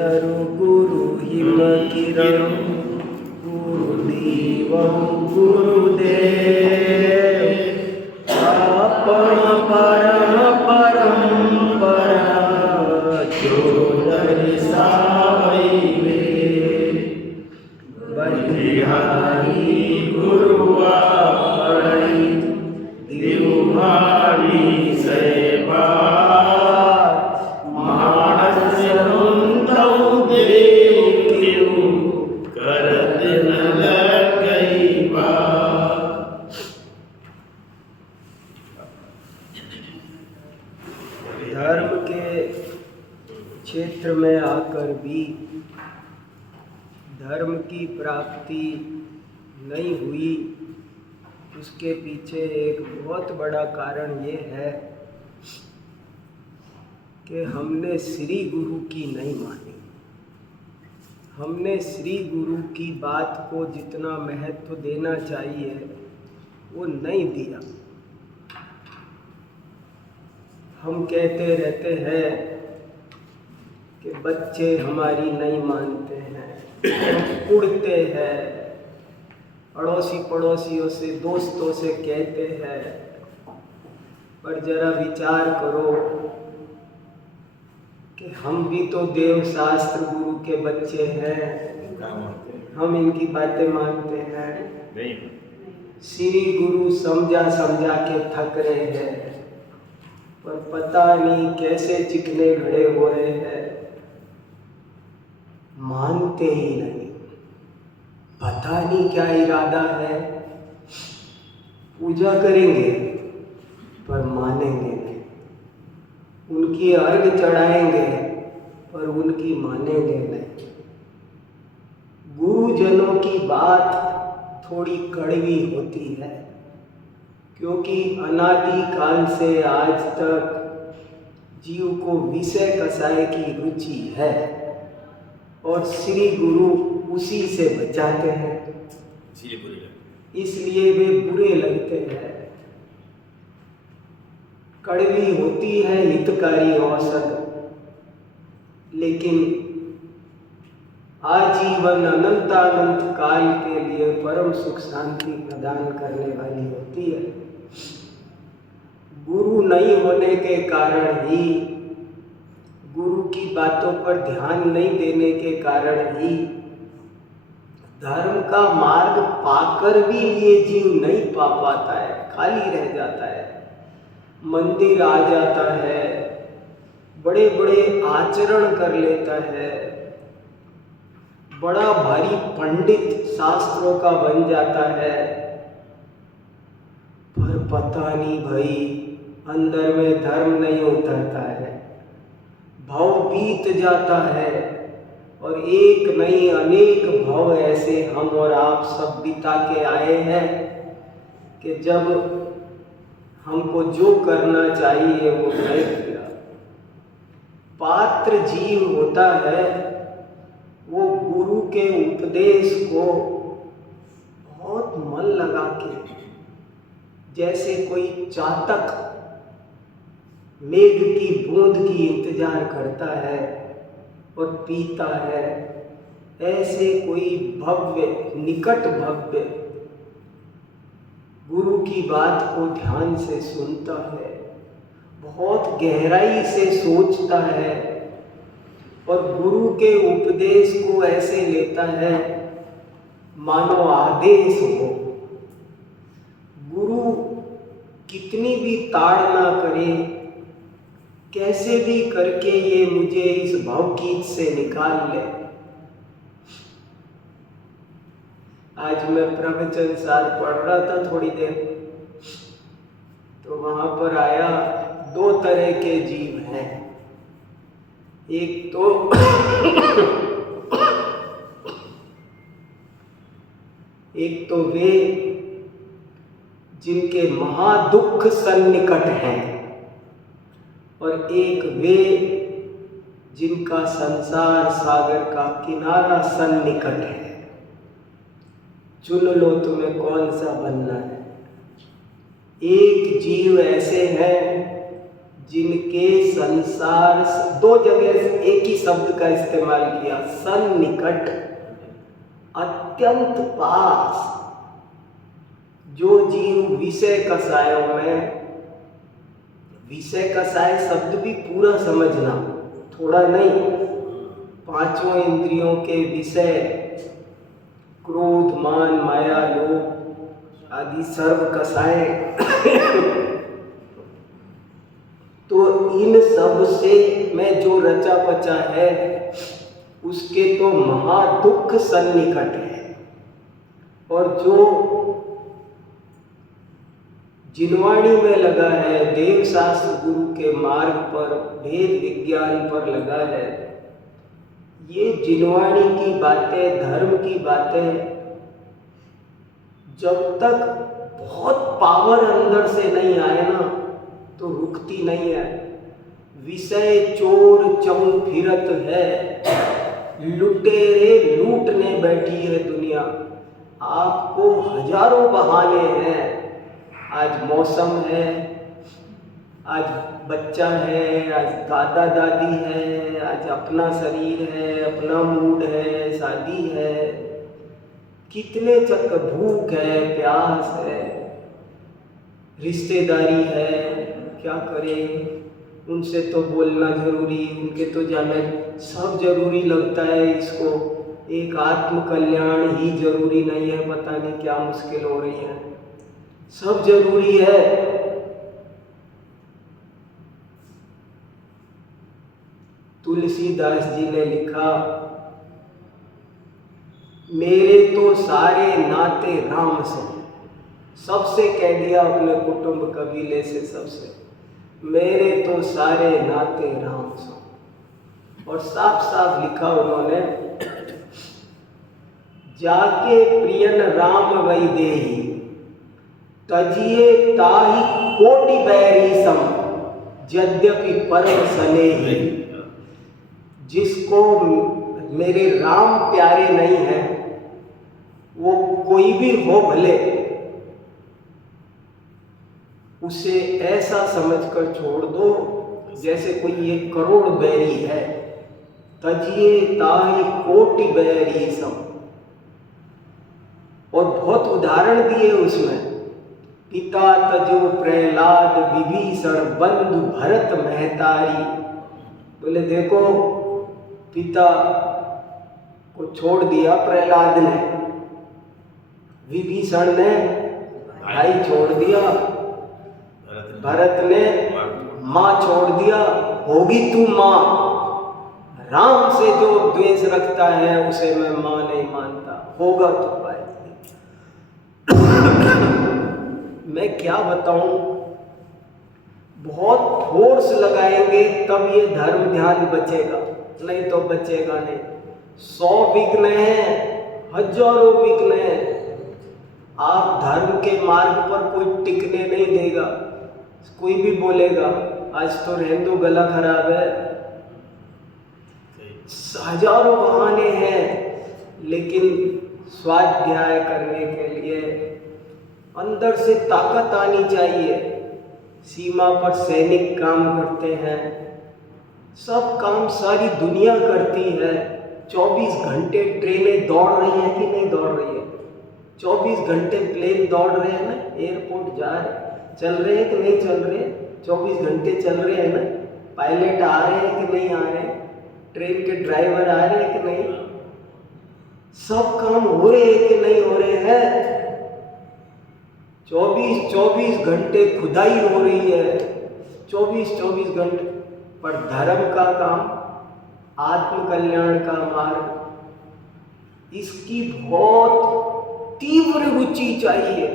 यरु गुरु हिमकिरणं गुरुदेवं गुरुदेव आपण परम परंपरा जोदरि सावैवे बलिहारी गुरुआ पढ़ई दिवहारी से धर्म के क्षेत्र में आकर भी धर्म की प्राप्ति नहीं हुई, उसके पीछे एक बहुत बड़ा कारण ये है कि हमने श्री गुरु की नहीं मानी। हमने श्री गुरु की बात को जितना महत्व देना चाहिए वो नहीं दिया। हम कहते रहते हैं कि बच्चे हमारी नहीं मानते हैं, हम उड़ते हैं, अड़ोसी पड़ोसियों से दोस्तों से कहते हैं, पर जरा विचार करो कि हम भी तो देव शास्त्र गुरु के बच्चे हैं, हम इनकी बातें मानते हैं। श्री गुरु समझा समझा के थक रहे हैं, पर पता नहीं कैसे चिकने खड़े हो रहे हैं, मानते ही नहीं। पता नहीं क्या इरादा है, पूजा करेंगे पर मानेंगे नहीं, उनकी अर्घ चढ़ाएंगे पर उनकी मानेंगे नहीं। गुरुजनों की बात थोड़ी कड़वी होती है, क्योंकि अनादि काल से आज तक जीव को विषय कसाय की रुचि है और श्री गुरु उसी से बचाते हैं, इसलिए वे बुरे लगते हैं। कड़वी होती है हितकारी औषध, लेकिन आजीवन अनंतानंत काल के लिए परम सुख शांति प्रदान करने वाली होती है। गुरु नहीं होने के कारण ही, गुरु की बातों पर ध्यान नहीं देने के कारण ही धर्म का मार्ग पाकर भी ये जीव नहीं पा पाता है, खाली रह जाता है। मंदिर आ जाता है, बड़े बड़े आचरण कर लेता है, बड़ा भारी पंडित शास्त्रों का बन जाता है, पर पता नहीं भाई अंदर में धर्म नहीं उतरता है। भाव बीत जाता है और एक नहीं अनेक भाव ऐसे हम और आप सब बिता के आए हैं कि जब हमको जो करना चाहिए वो नहीं किया। पात्र जीव होता है, वो गुरु के उपदेश को बहुत मन लगा के, जैसे कोई चातक मेघ की बूंद की इंतजार करता है और पीता है, ऐसे कोई भव्य निकट भव्य गुरु की बात को ध्यान से सुनता है, बहुत गहराई से सोचता है और गुरु के उपदेश को ऐसे लेता है मानो आदेश हो। गुरु कितनी भी ताड़ना करे, कैसे भी करके ये मुझे इस भवकीच से निकाल ले। आज मैं प्रवचन सार पढ़ रहा था थोड़ी देर, तो वहां पर आया दो तरह के जीव हैं। एक तो वे जिनके महादुख सन्निकट हैं, और एक वे जिनका संसार सागर का किनारा सन्निकट है। चुन लो तुम्हें कौन सा बनना है। एक जीव ऐसे हैं जिनके संसार, दो जगह एक ही शब्द का इस्तेमाल किया, सन्निकट, अत्यंत पास। जो जीव विषय कसायों में, विषय कसाय शब्द भी पूरा समझना, थोड़ा नहीं, पांचों इंद्रियों के विषय, क्रोध, मान, माया, लोभ आदि सर्व कसाए तो इन सब से में जो रचा पचा है उसके तो महादुख सन्निकट है। और जो जिनवाणी में लगा है, देव शास्त्र गुरु के मार्ग पर, भेद विज्ञान पर लगा है, ये जिनवाणी की बातें, धर्म की बातें जब तक बहुत पावर अंदर से नहीं आए ना तो रुकती नहीं है। विषय चोर चौं फिरत है, लुटेरे लूटने बैठी है दुनिया। आपको हजारों बहाने हैं, आज मौसम है, आज बच्चा है, आज दादा दादी है, आज अपना शरीर है, अपना मूड है, शादी है, कितने चक्कर, भूख है, प्यास है, रिश्तेदारी है, क्या करें, उनसे तो बोलना जरूरी, उनके तो जाना, सब जरूरी लगता है इसको। एक आत्म कल्याण ही जरूरी नहीं है, पता नहीं क्या मुश्किल हो रही है, सब जरूरी है। तुलसीदास जी ने लिखा, मेरे तो सारे नाते राम से, सबसे कह दिया, अपने कुटुंब कबीले से सबसे, मेरे तो सारे नाते राम से। और साफ साफ लिखा उन्होंने, जाके प्रियन राम वही देही, तजिए ताही कोटि बैरी सम, यद्यपि परम स्नेही। जिसको मेरे राम प्यारे नहीं है, वो कोई भी हो भले, उसे ऐसा समझकर छोड़ दो जैसे कोई एक करोड़ बैरी है। तजिए ताही कोटि बैरी सम। और बहुत उदाहरण दिए उसमें, पिता तजो प्रहलाद विभीषण बंधु भरत महतारी। बोले देखो, पिता को छोड़ दिया प्रहलाद ने, विभीषण ने भाई छोड़ दिया, भरत ने माँ छोड़ दिया, होगी तू माँ। राम से जो द्वेष रखता है उसे मैं माँ नहीं मानता, होगा तो भाई। मैं क्या बताऊं, बहुत फोर्स लगाएंगे तब ये धर्म ध्यान बचेगा, नहीं तो बचेगा नहीं। 100 विघ्न हैं, हजारों विघ्न हैं, आप धर्म के मार्ग पर कोई टिकने नहीं देगा। कोई भी बोलेगा आज तो रहने दो, गला खराब है, हजारों बहाने हैं, लेकिन स्वाध्याय करने के लिए अंदर से ताकत आनी चाहिए। सीमा पर सैनिक काम करते हैं, सब काम सारी दुनिया करती है। 24 घंटे ट्रेनें दौड़ रही हैं कि नहीं दौड़ रही है? 24 घंटे प्लेन दौड़ रहे हैं ना, एयरपोर्ट जा रहे, चल रहे हैं कि नहीं चल रहे? 24 घंटे चल रहे हैं ना। पायलट आ रहे हैं कि नहीं आ रहे? ट्रेन के ड्राइवर आ रहे हैं कि नहीं? सब काम हो रहे हैं कि नहीं हो रहे हैं? 24 घंटे खुदाई हो रही है, 24 घंटे। पर धर्म का काम, आत्म कल्याण का मार्ग, इसकी बहुत तीव्र रुचि चाहिए।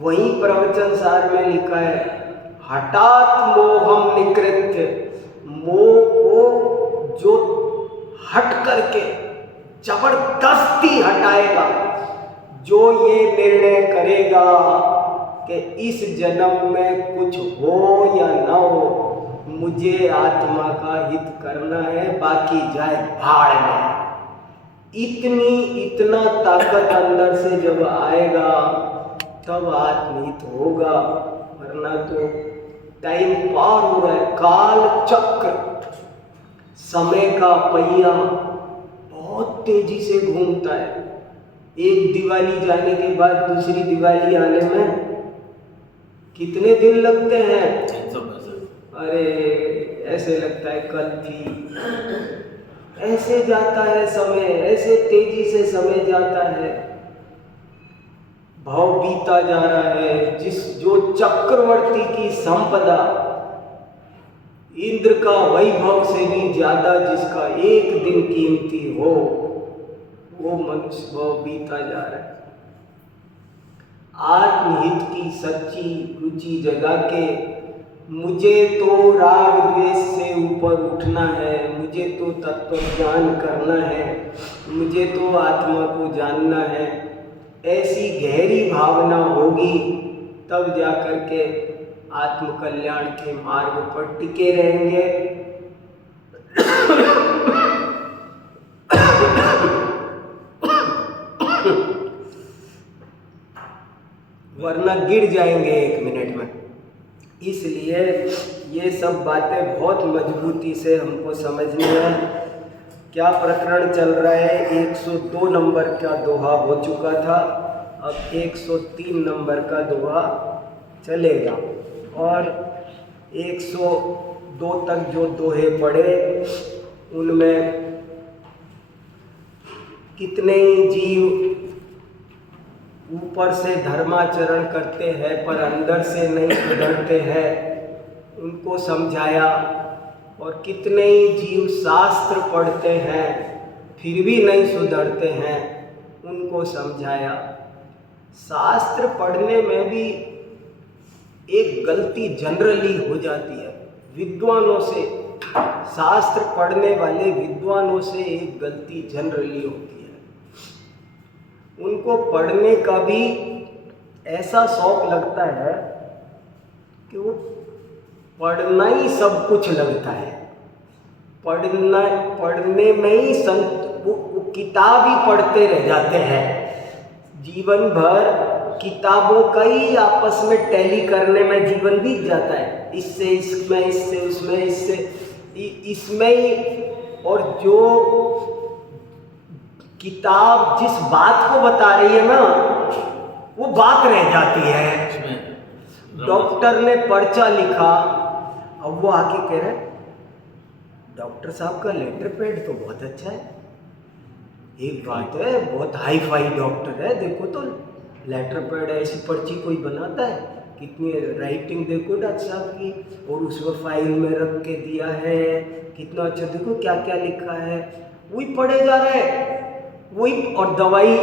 वहीं प्रवचन सार में लिखा है, हठात मोहम निकृत्य, मोह को जो हट करके जबरदस्ती हटाएगा, जो ये निर्णय करेगा कि इस जन्म में कुछ हो या ना हो, मुझे आत्मा का हित करना है, बाकी जाए भाड़ में। इतना ताकत अंदर से जब आएगा तब आत्महित होगा, वरना तो टाइम पार हो रहा है, काल चक्र, समय का पहिया बहुत तेजी से घूमता है। एक दिवाली जाने के बाद दूसरी दिवाली आने में कितने दिन लगते हैं? 365। अरे ऐसे लगता है कल थी। ऐसे जाता है समय, ऐसे तेजी से समय जाता है, भाव बीता जा रहा है। जो चक्रवर्ती की संपदा, इंद्र का वैभव से भी ज्यादा जिसका एक दिन कीमती हो, वो मनुष्य भाव बीता जा रहा है। आत्महित की सच्ची रुचि जगा के मुझे तो राग द्वेष से ऊपर उठना है, मुझे तो तत्व ज्ञान करना है, मुझे तो आत्मा को जानना है, ऐसी गहरी भावना होगी तब जाकर के आत्म कल्याण के मार्ग पर टिके रहेंगे। वरना गिर जाएंगे 1 मिनट में। इसलिए ये सब बातें बहुत मजबूती से हमको समझनी है। क्या प्रकरण चल रहा है? 102 नंबर का दोहा हो चुका था, अब 103 नंबर का दोहा चलेगा। और 102 तक जो दोहे पढ़े उनमें कितने ही जीव ऊपर से धर्माचरण करते हैं पर अंदर से नहीं सुधरते हैं, उनको समझाया। और कितने ही जीव शास्त्र पढ़ते हैं फिर भी नहीं सुधरते हैं, उनको समझाया। शास्त्र पढ़ने में भी एक गलती जनरली हो जाती है विद्वानों से, शास्त्र पढ़ने वाले विद्वानों से एक गलती जनरली होती है। उनको पढ़ने का भी ऐसा शौक लगता है कि वो पढ़ना ही सब कुछ लगता है, पढ़ने में ही वो किताब ही पढ़ते रह जाते हैं। जीवन भर किताबों का ही आपस में टैली करने में जीवन बीत जाता है, इससे इसमें, इससे उसमें, इससे इसमें ही। और जो किताब जिस बात को बता रही है ना, वो बात रह जाती है। डॉक्टर ने पर्चा लिखा, अब वो आके कह रहे डॉक्टर साहब का लेटर पैड तो बहुत अच्छा है। एक बात है, बहुत हाई फाई डॉक्टर है, देखो तो लेटर पैड ऐसी पर्ची कोई बनाता है? कितनी राइटिंग देखो डॉक्टर साहब की, और उसको फाइल में रख के दिया है, कितना अच्छा, देखो क्या क्या लिखा है। वही पढ़े जा रहे हैं, वही। और दवाई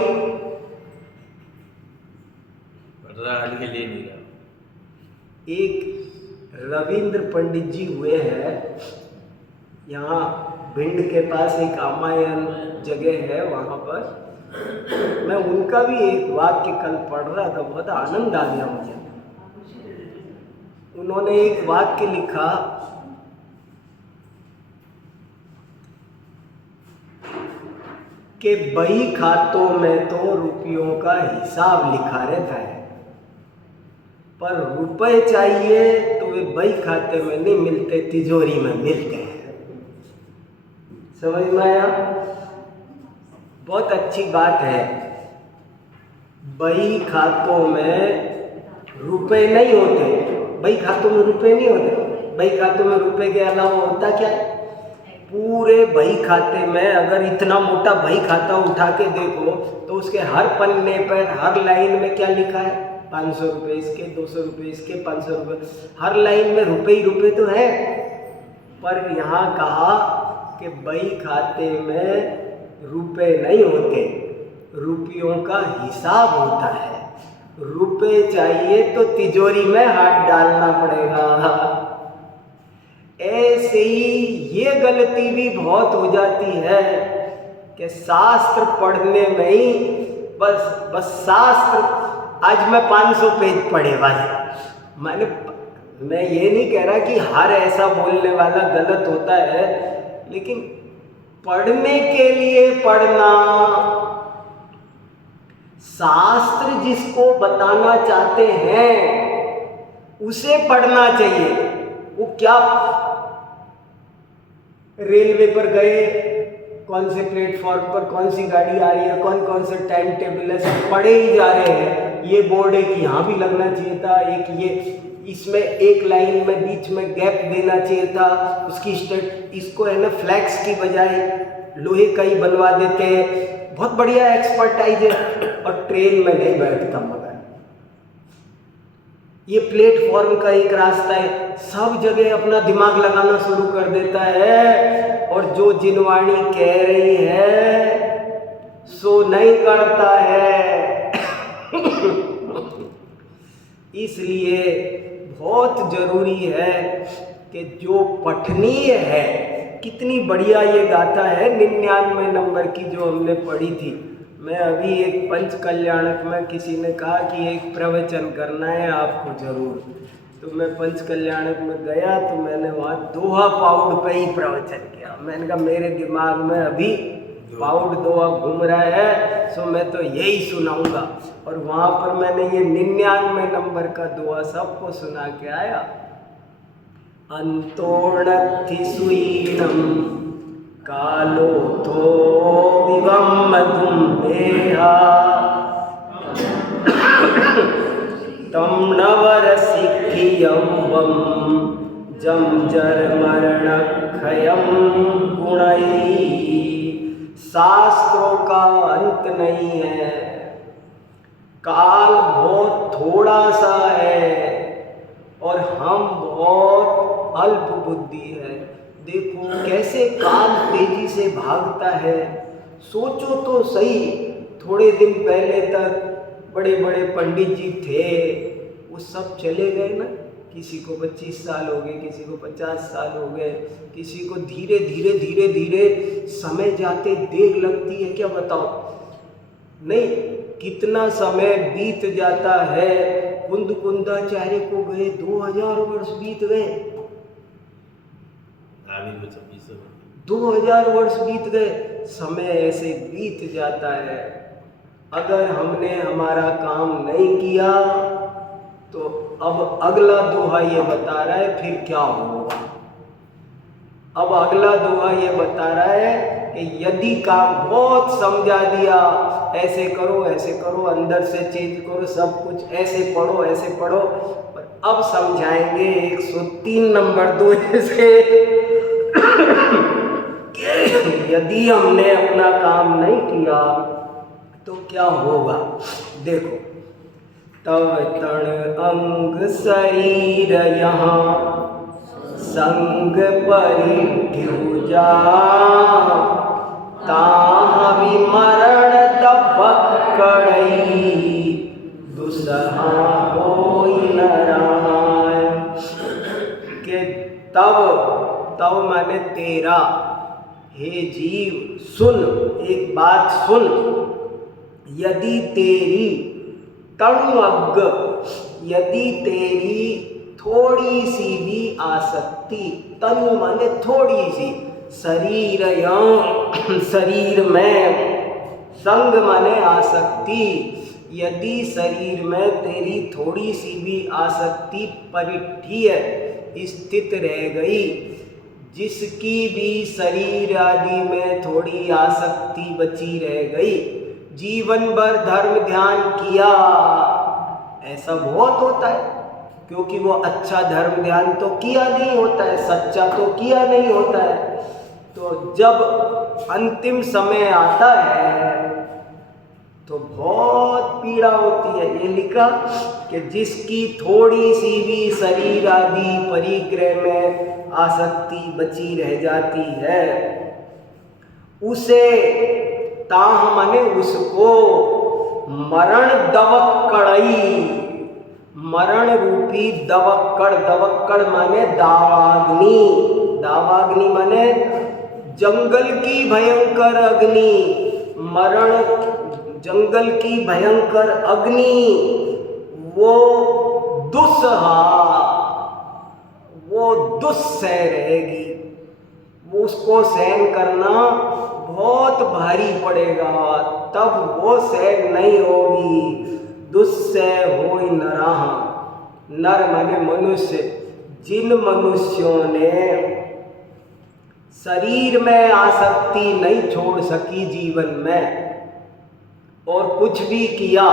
हाल के लिए नहीं रहा। एक रविंद्र पंडित जी हुए हैं, यहाँ भिंड के पास एक आमायन जगह है, वहाँ पर मैं उनका भी एक वाक्य कल पढ़ रहा था, बहुत आनंद आ गया मुझे। उन्होंने एक वाक्य लिखा कि बही खातों में तो रुपयों का हिसाब लिखा रहता है, पर रुपए चाहिए तो वे बही खाते में नहीं मिलते, तिजोरी में मिलते हैं। समझ में आया? बहुत अच्छी बात है। बही खातों में रुपए नहीं होते, बही खातों में रुपए नहीं होते। बही खातों में रुपए के अलावा होता क्या है? पूरे बही खाते में अगर इतना मोटा बही खाता उठा के देखो तो उसके हर पन्ने पर, हर लाइन में क्या लिखा है? 500 रुपये इसके, 200 रुपये इसके, 500 रुपये, हर लाइन में रुपए ही रुपए तो है। पर यहाँ कहा कि बही खाते में रुपए नहीं होते, रुपयों का हिसाब होता है। रुपए चाहिए तो तिजोरी में हाथ डालना पड़ेगा। ऐसे ही ये गलती भी बहुत हो जाती है कि शास्त्र पढ़ने में ही बस शास्त्र, आज मैं 500 पेज पढ़े बस। मैं ये नहीं कह रहा कि हर ऐसा बोलने वाला गलत होता है, लेकिन पढ़ने के लिए पढ़ना, शास्त्र जिसको बताना चाहते हैं उसे पढ़ना चाहिए। वो क्या रेलवे पर गए, कौन से प्लेटफॉर्म पर कौन सी गाड़ी आ रही है, कौन कौन से टाइम टेबल है, सब पढ़े ही जा रहे हैं। ये बोर्ड एक यहाँ भी लगना चाहिए था, एक ये इसमें एक लाइन में बीच में गैप देना चाहिए था, उसकी स्टेट इसको है ना फ्लैक्स की बजाय लोहे का ही बनवा देते हैं। बहुत बढ़िया एक्सपर्टाइज है। और ट्रेन में नहीं बैठता मगर ये प्लेटफॉर्म का एक रास्ता है, सब जगह अपना दिमाग लगाना शुरू कर देता है और जो जिनवाणी कह रही है सो नहीं करता है। इसलिए बहुत जरूरी है कि जो पठनीय है, कितनी बढ़िया ये गाथा है 99 नंबर की जो हमने पढ़ी थी। मैं अभी एक पंच कल्याणक में किसी ने कहा कि एक प्रवचन करना है आपको जरूर, तो मैं पंच कल्याणक में गया तो मैंने वहाँ दोहा पाउड पे ही प्रवचन किया। मैंने कहा मेरे दिमाग में अभी पाउड दोहा घूम रहा है, सो मैं तो यही सुनाऊंगा। और वहाँ पर मैंने ये 99 नंबर का दोहा सबको सुना के आया। अंतोणत्थि सुईणम कालो तो विवम मधुम देहा तम नवरसिखियम जम जर मरणक्षयम गुणई। शास्त्रों का अंत नहीं है, काल बहुत थोड़ा सा है और हम बहुत अल्प बुद्धि है। देखो कैसे काल तेजी से भागता है। सोचो तो सही, थोड़े दिन पहले तक बड़े बड़े पंडित जी थे, वो सब चले गए ना। किसी को 25 साल हो गए, किसी को 50 साल हो गए, किसी को धीरे धीरे धीरे धीरे समय जाते देर लगती है। क्या बताओ, नहीं कितना समय बीत जाता है। कुंद कुंदाचार्य को गए 2000 वर्ष बीत गए, 2000 वर्ष बीत गए। समय ऐसे बीत जाता है। अगर हमने हमारा काम नहीं किया तो अब अगला दोहा ये बता रहा है फिर क्या होगा। अब अगला दोहा ये बता रहा है कि यदि काम बहुत समझा दिया, ऐसे करो, अंदर से चेंज करो, सब कुछ ऐसे पढ़ो, और अब समझाएंगे 103 नंबर दोहे से यदि हमने अपना काम नहीं किया तो क्या होगा। देखो, तव तण अंग शरीर यहाँ संग परिठ्यु जा, ताह विमरण दपकड़ई दुसहा होई नारायण। के तव माने तेरा, हे जीव सुन, एक बात सुन। यदि तेरी तणुअग, यदि तेरी थोड़ी सी भी आसक्ति, तनु माने थोड़ी सी, शरीर शरीर में, संग माने आसक्ति, यदि शरीर में तेरी थोड़ी सी भी आसक्ति परिठ्य स्थित रह गई, जिसकी भी शरीर आदि में थोड़ी आसक्ति बची रह गई, जीवन भर धर्म ध्यान किया, ऐसा बहुत होता है, क्योंकि वो अच्छा धर्म ध्यान तो किया नहीं होता है, सच्चा तो किया नहीं होता है। तो जब अंतिम समय आता है तो बहुत पीड़ा होती है। ये लिखा कि जिसकी थोड़ी सी भी शरीर आदि परिग्रह में आसक्ति बची रह जाती है, उसे, ताह माने उसको, मरण दवक्कड़ई, मरण रूपी दवक्कड़, दवक्कड़ माने दावाग्नि, दावाग्नि माने जंगल की भयंकर अग्नि, मरण जंगल की भयंकर अग्नि, वो दुस्सहा, वो दुस्सह रहेगी, वो उसको सहन करना बहुत भारी पड़ेगा, तब वो सहन नहीं होगी। दुस्सह होई नराहा। नर माने मनुष्य, जिन मनुष्यों ने शरीर में आसक्ति नहीं छोड़ सकी जीवन में और कुछ भी किया,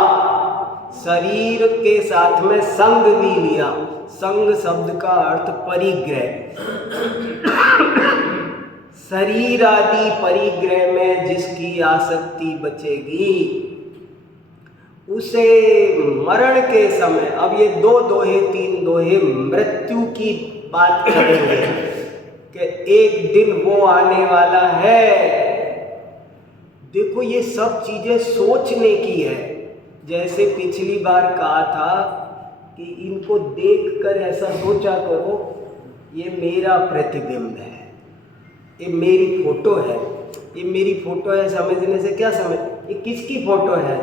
शरीर के साथ में संग भी लिया। संग शब्द का अर्थ परिग्रह। शरीर आदि परिग्रह में जिसकी आसक्ति बचेगी उसे मरण के समय, अब ये 2 दोहे 3 दोहे मृत्यु की बात करेंगे कि एक दिन वो आने वाला है। देखो ये सब चीजें सोचने की है। जैसे पिछली बार कहा था कि इनको देखकर ऐसा सोचा करो, ये मेरा प्रतिबिंब है, ये मेरी फोटो है, ये मेरी फोटो है। समझने से क्या समझ, ये किसकी फोटो है?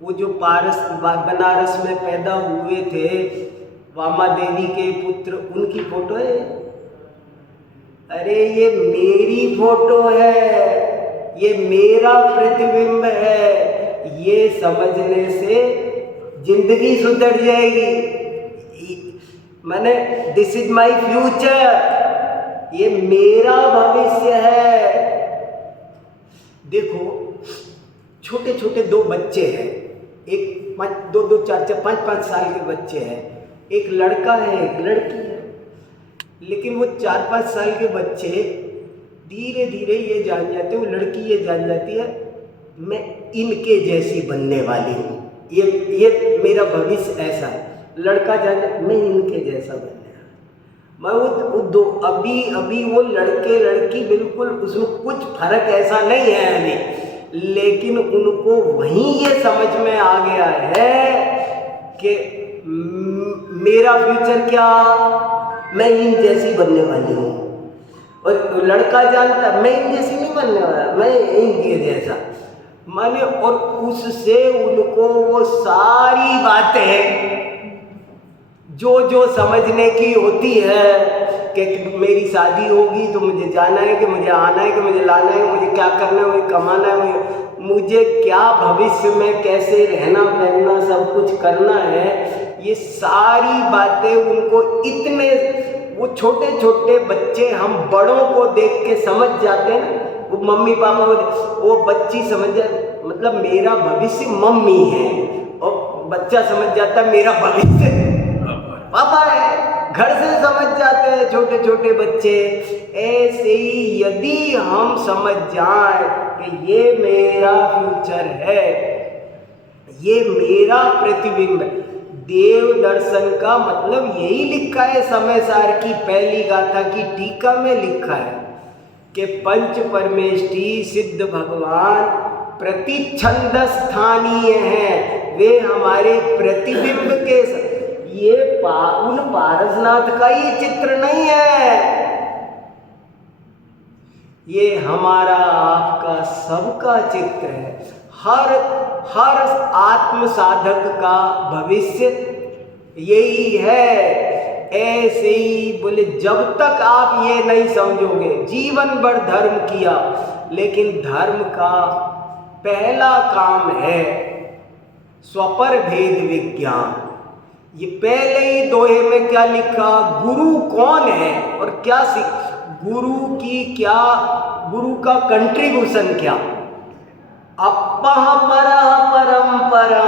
वो जो बनारस में पैदा हुए थे, वामा देवी के पुत्र, उनकी फोटो है। अरे ये मेरी फोटो है, ये मेरा प्रतिबिंब है। ये समझने से जिंदगी सुधर जाएगी। मैंने दिस इज माई फ्यूचर, ये मेरा भविष्य है। देखो छोटे छोटे 2 बच्चे हैं, एक 2 4 5 साल के बच्चे हैं, एक लड़का है एक लड़की है। लेकिन वो 4-5 साल के बच्चे धीरे धीरे ये जान जाते हैं, वो लड़की ये जान जाती है मैं इनके जैसी बनने वाली हूँ, ये मेरा भविष्य ऐसा है। लड़का जान जाता मैं इनके जैसा बनने वाला। मैं वो 2 अभी वो लड़के लड़की बिल्कुल उसमें कुछ फर्क ऐसा नहीं है अभी, लेकिन उनको वहीं ये समझ में आ गया है कि मेरा फ्यूचर क्या, मैं इन जैसी बनने वाली हूँ। और लड़का जानता मैं इन जैसी नहीं बनने वाला, मैं इनके जैसा माने। और उससे उनको वो सारी बातें जो समझने की होती है कि मेरी शादी होगी तो मुझे जाना है, कि मुझे आना है, कि मुझे लाना है, मुझे क्या करना है, मुझे कमाना है, मुझे क्या भविष्य में कैसे रहना पहनना सब कुछ करना है, ये सारी बातें उनको इतने, वो छोटे छोटे बच्चे हम बड़ों को देख के समझ जाते हैं ना, वो मम्मी पापा वो बच्ची समझ जाए मतलब मेरा भविष्य मम्मी है, और बच्चा समझ जाता है मेरा भविष्य पापा है। घर से समझ जाते हैं छोटे छोटे बच्चे। ऐसे ही यदि हम समझ जाएं कि ये मेरा फ्यूचर है, ये मेरा प्रतिबिंब है। देव दर्शन का मतलब यही लिखा है, समय सार की पहली गाथा की टीका में लिखा है कि पंच परमेष्टि सिद्ध भगवान प्रतिच्छंद स्थानीय हैं, वे हमारे प्रतिबिंब के ये उन पारसनाथ का ही चित्र नहीं है, ये हमारा आपका सबका चित्र है। हर आत्म साधक का भविष्य यही है। ऐसे ही बोले जब तक आप ये नहीं समझोगे, जीवन भर धर्म किया, लेकिन धर्म का पहला काम है स्वपर भेद विज्ञान। ये पहले ही दोहे में क्या लिखा, गुरु कौन है और क्या गुरु का कंट्रीब्यूशन क्या, अपह परंपरा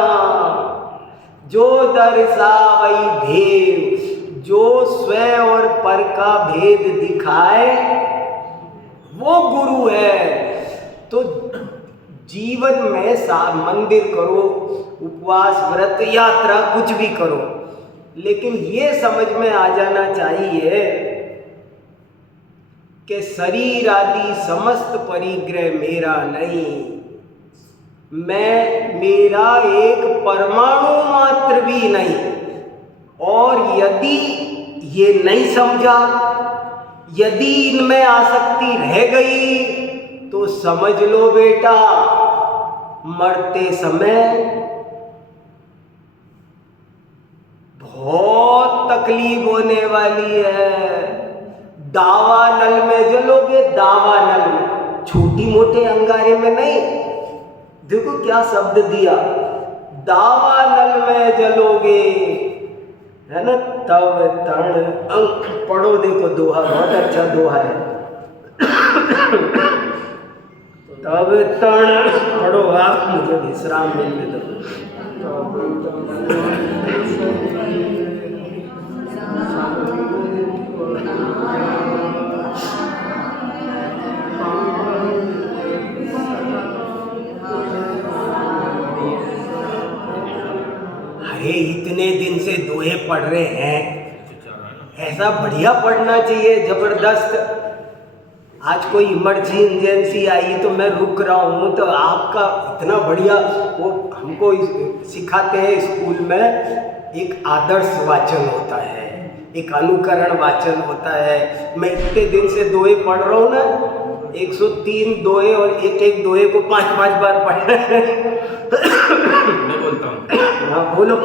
जो दर्शावई भेद, जो स्वयं और पर का भेद दिखाए वो गुरु है। तो जीवन में मंदिर करो, उपवास व्रत यात्रा कुछ भी करो, लेकिन ये समझ में आ जाना चाहिए कि शरीर आदि समस्त परिग्रह मेरा नहीं, मेरा एक परमाणु मात्र भी नहीं। और यदि ये नहीं समझा, यदि इनमें आसक्ति रह गई, तो समझ लो बेटा मरते समय बहुत तकलीफ होने वाली है। दावा नल में जलोगे, दावा नल में, छोटी मोटे अंगारे में नहीं। देखो क्या शब्द दिया, दावा नल में जलोगे, है ना। तब तण अंक पढ़ो, देखो दोहा बहुत अच्छा दोहा है। तब तण पढ़ो आप, मुझे विश्राम मिलने दो। अरे इतने दिन से दोहे पढ़ रहे हैं, ऐसा बढ़िया पढ़ना चाहिए, जबरदस्त। आज कोई इमरजेंसी आई तो मैं रुक रहा हूँ, तो आपका इतना बढ़िया वो हमको सिखाते हैं स्कूल में। एक आदर्श वाचन होता है, एक अनुकरण वाचन होता है। मैं इतने दिन से दोहे पढ़ रहा हूँ ना, 103 दोहे, और एक एक दोहे को 5-5 बार पढ़ रहे हैं। मैं बोलता हूँ। हाँ बोलो।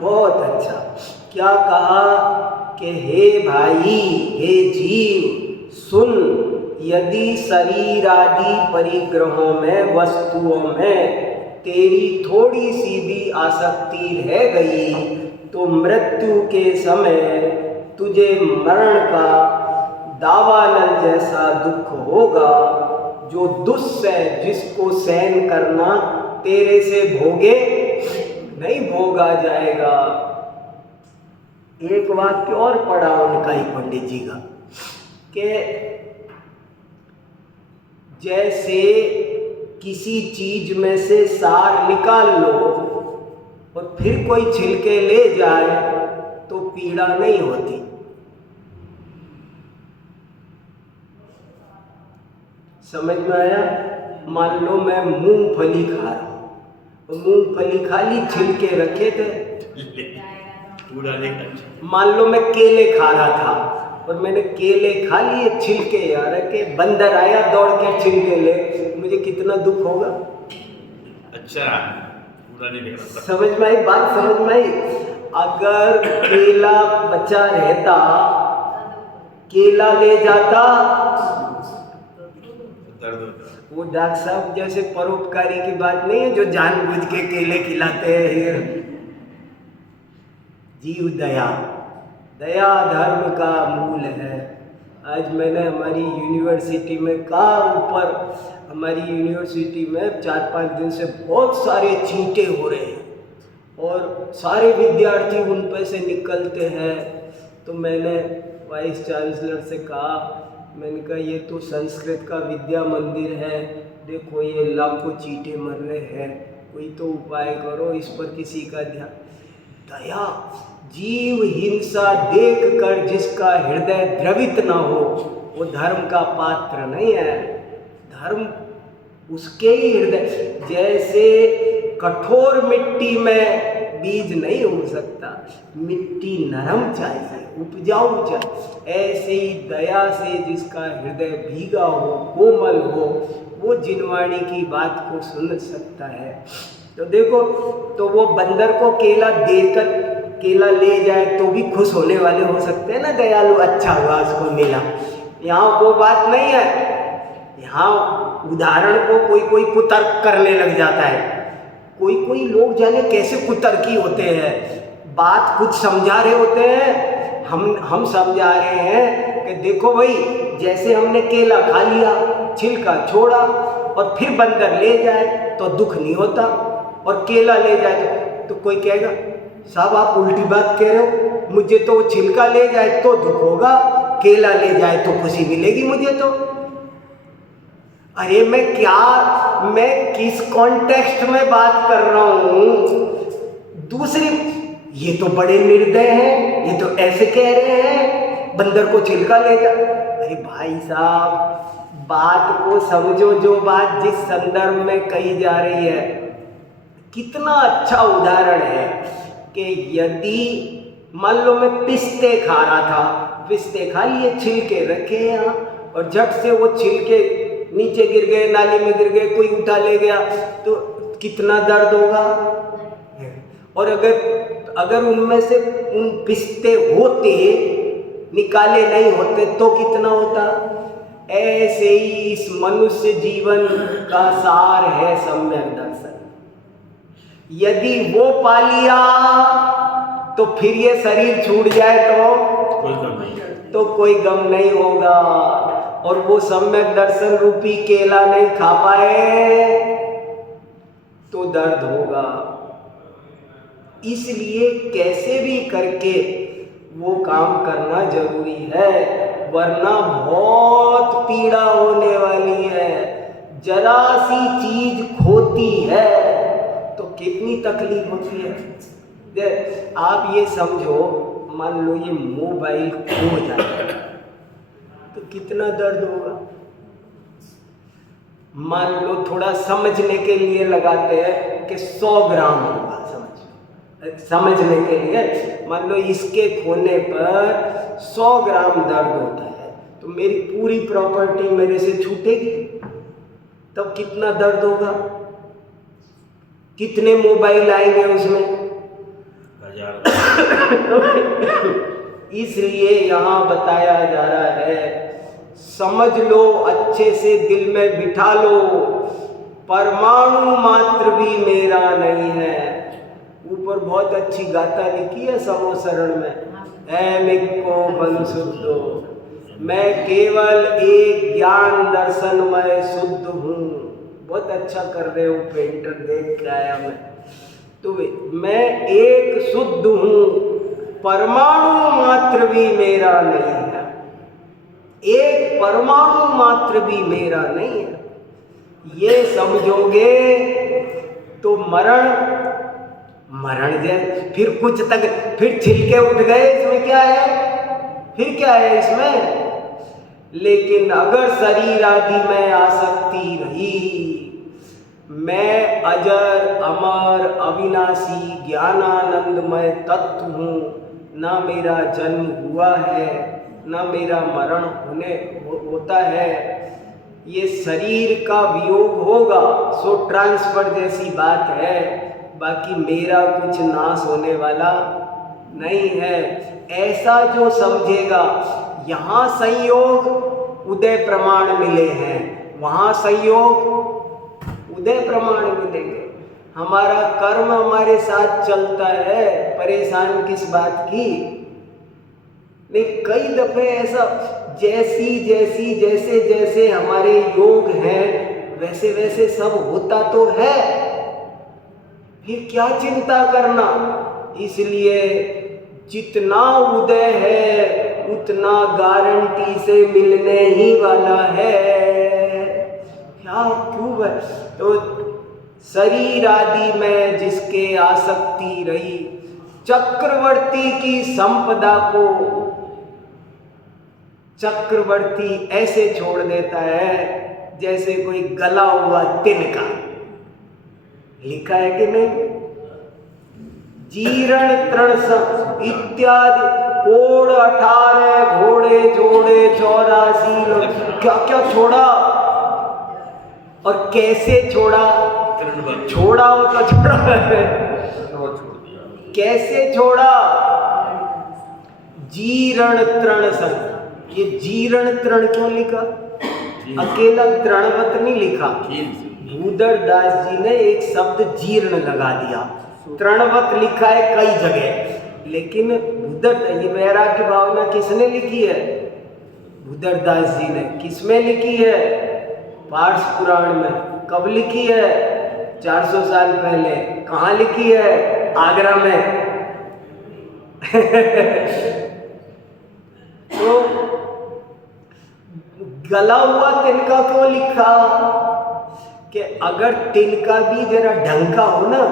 बहुत अच्छा। क्या कहा कि हे भाई, हे जीव सुन, यदि शरीर आदि परिग्रहों में, वस्तुओं में तेरी थोड़ी सी भी आसक्ति रह गई तो मृत्यु के समय तुझे मरण का दावानल जैसा दुख होगा, जो दुस्सह जिसको सहन करना तेरे से भोगे नहीं भोगा जाएगा। एक वाक्य और पढ़ा उनका ही पंडित जी का, कि जैसे किसी चीज में से सार निकाल लो और फिर कोई छिलके ले जाए तो पीड़ा नहीं होती। समझ में आया? मान लो मैं मूंगफली खा रहा हूँ, तो मूंगफली खाली छिलके रखे थे। पूरा नहीं। मान लो मैं केले खा रहा था और मैंने केले खा लिए, छिलके यार के, बंदर आया दौड़ के छिलके ले, मुझे कितना दुख होगा। अच्छा, पूरा नहीं देख रहा। समझ में आई बात? समझ में आई? अगर केला बचा रहता, केला ले जाता, दर्द होता। वो डॉक्टर साहब जैसे परोपकारी की बात नहीं है जो जानबूझ के केले खिलाते हैं। जीव दया, दया धर्म का मूल है। आज मैंने हमारी यूनिवर्सिटी में कहा, ऊपर हमारी यूनिवर्सिटी में 4-5 दिन से बहुत सारे चींटे हो रहे हैं और सारे विद्यार्थी उन पे से निकलते हैं। तो मैंने वाइस चांसलर से कहा, मैंने कहा ये तो संस्कृत का विद्या मंदिर है, देखो ये लाखों चींटे मर रहे हैं, कोई तो उपाय करो, इस पर किसी का ध्यान। दया, जीव हिंसा देख कर जिसका हृदय द्रवित ना हो वो धर्म का पात्र नहीं है। धर्म उसके ही हृदय, जैसे कठोर मिट्टी में बीज नहीं हो सकता, मिट्टी नरम चाहिए, उपजाऊ चाहिए, ऐसे ही दया से जिसका हृदय भीगा हो, कोमल हो, वो जिनवाणी की बात को सुन सकता है। तो देखो, तो वो बंदर को केला देकर केला ले जाए तो भी खुश होने वाले हो सकते हैं ना, दयालु, अच्छा हुआ उसको मिला। यहाँ वो बात नहीं है। यहाँ उदाहरण को कोई कोई कुतर्क करने लग जाता है। कोई कोई लोग जाने कैसे कुतर्की होते हैं, बात कुछ समझा रहे होते हैं, हम समझा रहे हैं कि देखो भाई, जैसे हमने केला खा लिया, छिलका छोड़ा और फिर बंदर ले जाए तो दुख नहीं होता, और केला ले जाए तो कोई कहेगा साहब आप उल्टी बात कह रहे हो, मुझे तो छिलका ले जाए तो दुख होगा, केला ले जाए तो खुशी मिलेगी मुझे तो। अरे मैं किस कॉन्टेक्स्ट में बात कर रहा हूँ? दूसरी, ये तो बड़े निर्दय हैं, ये तो ऐसे कह रहे हैं बंदर को छिलका ले जा। अरे भाई साहब, बात को समझो, जो बात जिस संदर्भ में कही जा रही है। कितना अच्छा उदाहरण है कि यदि मान लो मैं पिस्ते खा रहा था, पिस्ते खा लिए, छिलके रखे यहाँ, और झट से वो छिलके नीचे गिर गए, नाली में गिर गए, कोई उठा ले गया तो कितना दर्द होगा। और अगर उनमें से उन पिस्ते होते, निकाले नहीं होते तो कितना होता। ऐसे ही इस मनुष्य जीवन का सार है सम्यक दर्शन। यदि वो पा लिया तो फिर ये शरीर छूट जाए कोई गम नहीं, तो कोई गम नहीं होगा। और वो सम्यक दर्शन रूपी केला नहीं खा पाए तो दर्द होगा। इसलिए कैसे भी करके वो काम करना जरूरी है, वरना बहुत पीड़ा होने वाली है। जरा सी चीज खोती है तो कितनी तकलीफ होती है। आप ये समझो, मान लो ये मोबाइल खो जाए तो कितना दर्द होगा। मान लो थोड़ा समझने के लिए लगाते हैं कि 100 ग्राम होगा, समझने के लिए मान लो इसके खोने पर 100 ग्राम दर्द होता है, तो मेरी पूरी प्रॉपर्टी मेरे से छूटेगी, तब कितना दर्द होगा। कितने मोबाइल आएंगे उसमें। इसलिए यहाँ बताया जा रहा है, समझ लो, अच्छे से दिल में बिठा लो, परमाणु मात्र भी मेरा नहीं है। ऊपर बहुत अच्छी गाथा लिखी है समोसरण में, ऐमिको बंसुद्धो, मैं केवल एक ज्ञान दर्शनमय शुद्ध हूँ। बहुत अच्छा कर रहे हो पेंटर, देख के आया मैं। तो मैं एक शुद्ध हूँ, परमाणु मात्र भी मेरा नहीं है। एक परमाणु मात्र भी मेरा नहीं है। ये समझोगे तो मरण जैसे फिर कुछ तक फिर छिलके उठ गए, इसमें क्या है, फिर क्या है इसमें। लेकिन अगर शरीर आदि में आसक्ति रही, मैं अजर अमर अविनाशी ज्ञानानंदमय तत्व हूँ, ना मेरा जन्म हुआ है, ना मेरा मरण होता है। ये शरीर का वियोग होगा सो ट्रांसफर जैसी बात है, बाकी मेरा कुछ नाश होने वाला नहीं है। ऐसा जो समझेगा, यहाँ संयोग उदय प्रमाण मिले हैं, वहाँ संयोग उदय प्रमाण मिलेंगे। हमारा कर्म हमारे साथ चलता है, परेशान किस बात की। नहीं, कई दफे ऐसा जैसे जैसे हमारे योग हैं वैसे वैसे सब होता तो है, फिर क्या चिंता करना। इसलिए जितना उदय है उतना गारंटी से मिलने ही वाला है। क्या क्यों है, तो शरीर आदि में जिसके आसक्ति रही, चक्रवर्ती की संपदा को चक्रवर्ती ऐसे छोड़ देता है जैसे कोई गला हुआ तिनका। लिखा है कि नहीं, जीर्ण तृण इत्यादि, कोड़ 18 घोड़े जोड़े 84 लोग, क्या क्या छोड़ा और कैसे छोड़ा। छोड़ा हो तो छोड़ा, कैसे छोड़ा। जीर्ण तृण संग, ये जीर्ण तृण क्यों लिखा, अकेला तृणवत नहीं लिखा। भूधर दास जी ने एक शब्द जीर्ण लगा दिया, तृणवत लिखा है कई जगह, लेकिन ये वैराग्य भावना किसने लिखी है, भूधर दास जी ने। किसमें लिखी है, पार्स पुराण में। कब लिखी है, 400 साल पहले। कहाँ लिखी है, आगरा में। तो गला हुआ तिनका क्यों लिखा, कि अगर तिनका भी जरा ढंग का हो ना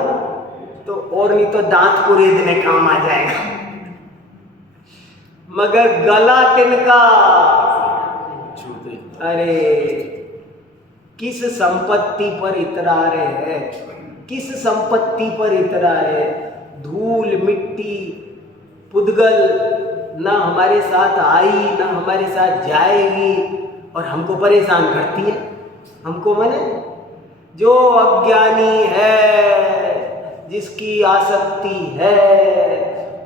तो और नहीं तो दांत कुरेदने काम आ जाएगा, मगर गला तिनका, अरे किस संपत्ति पर इतरा रहे हैं, किस संपत्ति पर इतरा रहे। धूल मिट्टी पुद्गल ना हमारे साथ आई ना हमारे साथ जाएगी, और हमको परेशान करती है। हमको माने जो अज्ञानी है, जिसकी आसक्ति है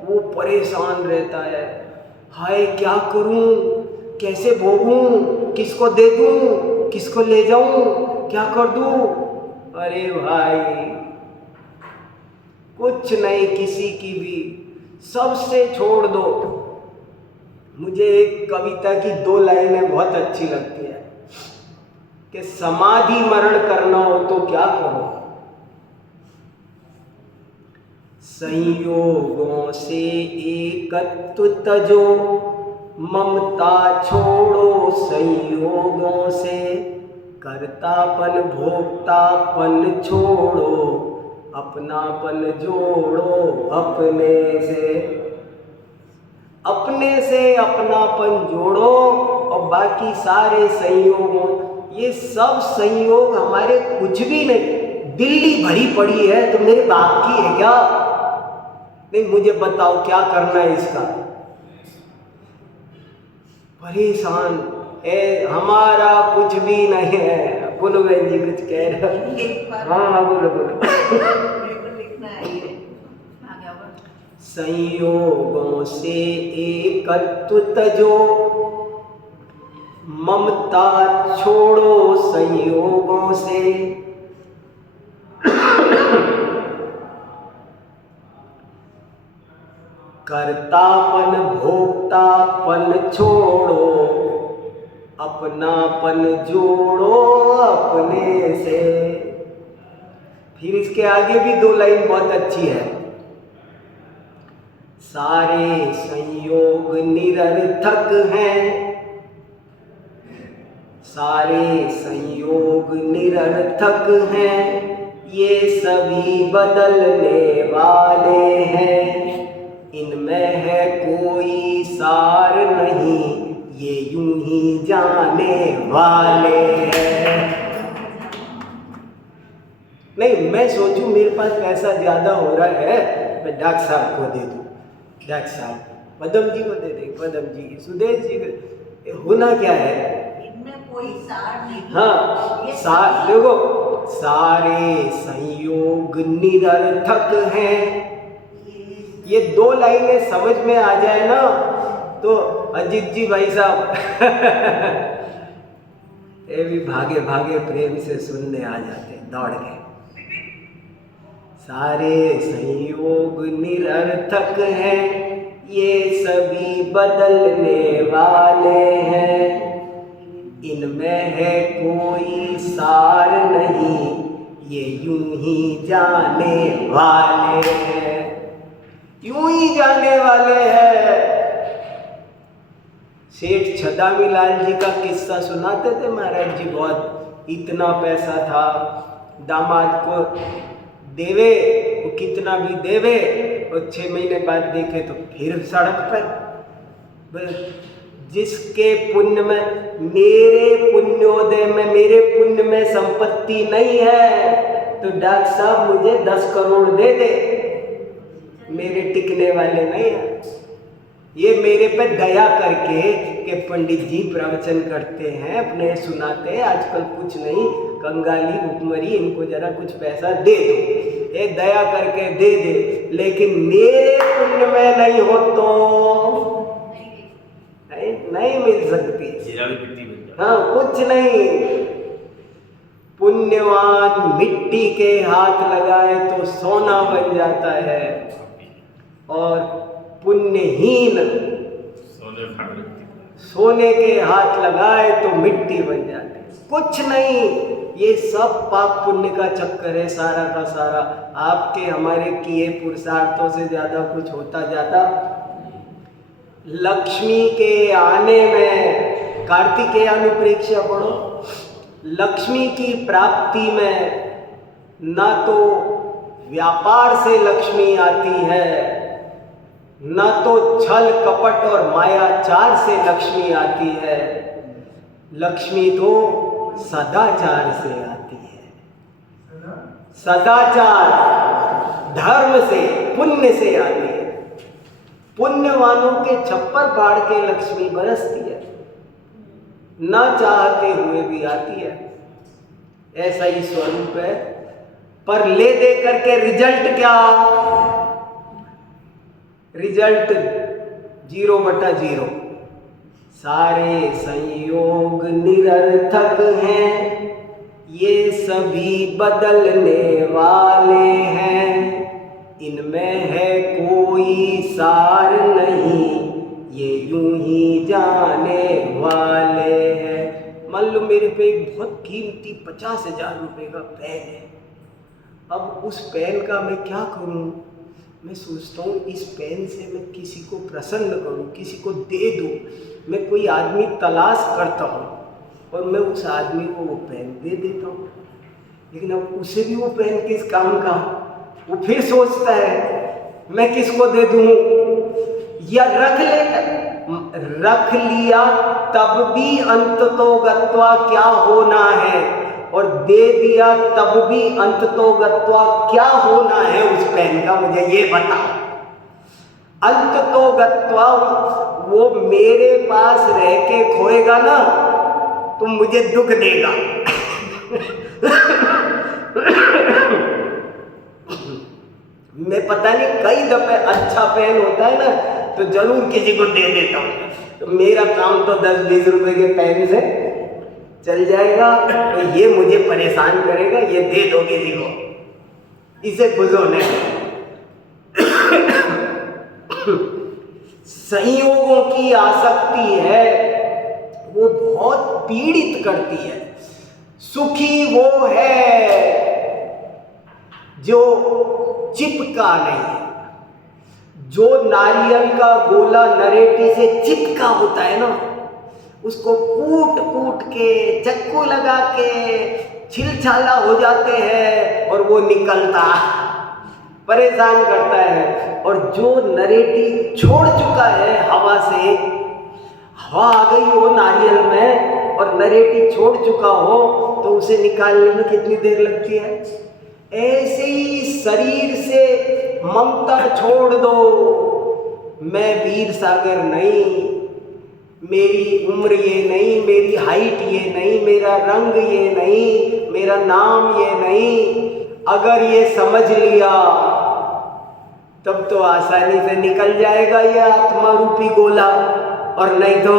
वो परेशान रहता है। हाय क्या करूं, कैसे भोगूं, किसको दे दूं, किसको ले जाऊं, क्या कर दूं। अरे भाई कुछ नहीं, किसी की भी, सबसे छोड़ दो। मुझे एक कविता की 2 लाइनें बहुत अच्छी लगती है कि समाधि मरण करना हो तो क्या करो, संयोगों से एकत्व तजो, ममता छोड़ो संयोगों से, कर्तापन भोक्तापन छोड़ो, अपनापन जोड़ो अपने से। अपने से अपनापन जोड़ो और बाकी सारे संयोगों, ये सब संयोग हमारे कुछ भी नहीं। दिल्ली भरी पड़ी है तो मेरे बाप की है क्या? नहीं, मुझे बताओ क्या करना है इसका। परेशान है, हमारा कुछ भी नहीं है। बोलो बहन जी कुछ कह रहे हो? हाँ बोलो बोलो। संयोगों से एकत्व तजो, ममता छोड़ो संयोगों से, कर्तापन भोक्तापन छोड़ो, अपनापन जोड़ो अपने से। फिर इसके आगे भी 2 लाइन बहुत अच्छी है। सारे संयोग निरर्थक हैं, सारे संयोग निरर्थक हैं, ये सभी बदलने वाले हैं, इनमें है कोई सार नहीं, ये यूं ही जाने वाले हैं। नहीं, मैं सोचूं मेरे पास पैसा ज्यादा हो रहा है, मैं डॉक्टर साहब को दे दूं, डॉक्टर साहब पदम जी को दे दे, पदम जी सुदेश जी को। होना क्या है, इनमें कोई सार नहीं। हाँ सार देखो, सारे संयोग निरर्थक हैं। ये 2 लाइनें समझ में आ जाए ना तो अजीत जी भाई साहब ये भी भागे भागे प्रेम से सुनने आ जाते दौड़ के। सारे संयोग निरर्थक हैं, ये सभी बदलने वाले हैं, इनमें है कोई सार नहीं, ये यूं ही जाने वाले हैं, यूं ही जाने वाले हैं। सेठ छदामी लाल जी का किस्सा सुनाते थे महाराज जी बहुत। इतना पैसा था, दामाद को देवे, वो कितना भी देवे, और 6 महीने बाद देखे तो फिर सड़क पर। जिसके पुण्य में, मेरे पुण्योदय में, मेरे पुण्य में संपत्ति नहीं है तो डॉक्टर साहब मुझे 10 करोड़ दे दे, मेरे टिकने वाले नहीं है। ये मेरे पे दया करके कि पंडित जी प्रवचन करते हैं, अपने सुनाते हैं, आजकल कुछ नहीं, कंगाली भुखमरी, इनको जरा कुछ पैसा दे दो, ये दया करके दे दे, लेकिन मेरे पुण्य में नहीं हो तो नहीं मिल सकती। हाँ कुछ नहीं। पुण्यवान मिट्टी के हाथ लगाए तो सोना बन जाता है, और पुण्यहीन सोने के हाथ लगाए तो मिट्टी बन जाती है। कुछ नहीं, ये सब पाप पुण्य का चक्कर है सारा का सारा। आपके हमारे किए पुरुषार्थों से ज्यादा कुछ होता जाता। लक्ष्मी के आने में, कार्तिकेय अनुप्रेक्षा पढ़ो, लक्ष्मी की प्राप्ति में ना तो व्यापार से लक्ष्मी आती है, न तो छल कपट और मायाचार से लक्ष्मी आती है, लक्ष्मी तो सदाचार से आती है। सदाचार धर्म से, पुण्य से आती है। पुण्यवानों के छप्पर फाड़ के लक्ष्मी बरसती है, न चाहते हुए भी आती है। ऐसा ही स्वरूप है पर ले दे करके रिजल्ट क्या? रिजल्ट 0/0। सारे संयोग निरर्थक हैं, ये सभी बदलने वाले हैं, इनमें है कोई सार नहीं, ये यूं ही जाने वाले हैं। मान लो मेरे पे एक बहुत कीमती 50,000 रुपये का पेन है। अब उस पेन का मैं क्या करूं? मैं सोचता हूँ इस पेन से मैं किसी को प्रसन्न करूं, किसी को दे दूं। मैं कोई आदमी तलाश करता हूँ और मैं उस आदमी को वो पेन दे देता हूँ। लेकिन अब उसे भी वो पेन किस काम का? वो फिर सोचता है मैं किसको दे दूँ, या रख लिया तब भी अंततोगत्वा क्या होना है, और दे दिया तब भी अंततोगत्वा क्या होना है उस पेन का, मुझे ये बताओ। अंततोगत्वा वो मेरे पास रह के खोएगा ना तो मुझे दुख देगा। मैं पता नहीं कई दफे अच्छा पेन होता है ना तो जरूर किसी को दे देता हूँ। तो मेरा काम तो 10-20 रुपए के पेन से चल जाएगा, तो ये मुझे परेशान करेगा, ये दे दो किसी को, इसे खुश होने। संयोगों की आसक्ति है वो बहुत पीड़ित करती है। सुखी वो है जो चिपका नहीं है। जो नारियल का गोला नरेटी से चिपका होता है ना, उसको कूट कूट के चक्कू लगा के छिलछाला हो जाते हैं और वो निकलता परेशान करता है। और जो नरेटी छोड़ चुका है हवा से, हवा आ गई हो नारियल में और नरेटी छोड़ चुका हो तो उसे निकालने में कितनी देर लगती है। ऐसे ही शरीर से ममता छोड़ दो। मैं वीर सागर नहीं, मेरी उम्र ये नहीं, मेरी हाइट ये नहीं, मेरा रंग ये नहीं, मेरा नाम ये नहीं। अगर ये समझ लिया तब तो आसानी से निकल जाएगा ये आत्मा रूपी गोला, और नहीं तो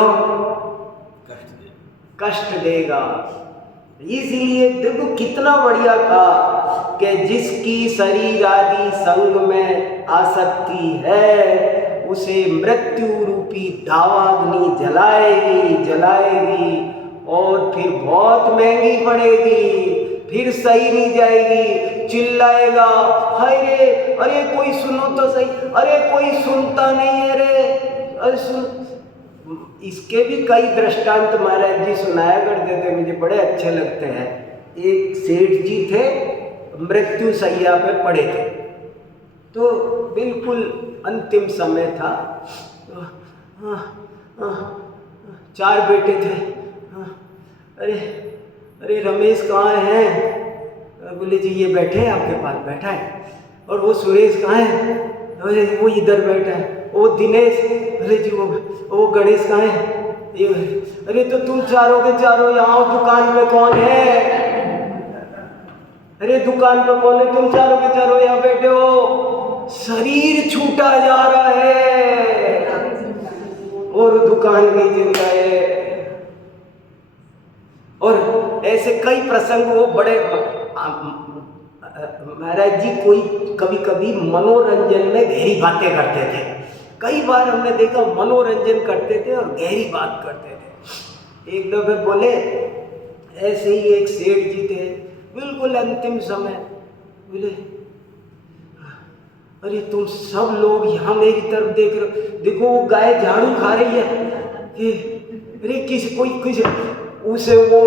कष्ट देगा। इसलिए देखो कितना बढ़िया था कि जिसकी शरीर आदि संग में आसक्ति है उसे मृत्यु रूपी दावाग्नि जलाएगी और फिर बहुत महंगी पड़ेगी, फिर सही नहीं जाएगी। चिल्लाएगा, हाय रे, अरे कोई सुनो तो सही, अरे कोई सुनता नहीं है रे, अरे सुन। इसके भी कई दृष्टांत महाराज जी सुनाया करते थे, मुझे बड़े अच्छे लगते हैं। एक सेठ जी थे, मृत्यु शैया पे पड़े थे, तो बिल्कुल अंतिम समय था। 4 बेटे थे। अरे रमेश कहाँ हैं? बोले जी ये बैठे हैं आपके पास, बैठा है। और वो सुरेश कहाँ है? अरे वो इधर बैठा है। वो दिनेश, अरे जी वो गणेश कहाँ है? अरे तो तुम चारों के चारों यहाँ दुकान पे कौन है? अरे दुकान पे कौन है? तुम चारों के चारों यहाँ बैठे हो। शरीर छूटा जा रहा है और दुकान की चिंता है। और ऐसे कई प्रसंग वो बड़े महाराज जी कोई कभी कभी मनोरंजन में गहरी बातें करते थे। कई बार हमने देखा मनोरंजन करते थे और गहरी बात करते थे। एक दफे बोले ऐसे ही एक सेठ जी थे, बिल्कुल अंतिम समय, बोले अरे तुम सब लोग यहाँ मेरी तरफ देख रहे हो, देखो वो गाय झाड़ू खा रही है। अरे किसी उसे वो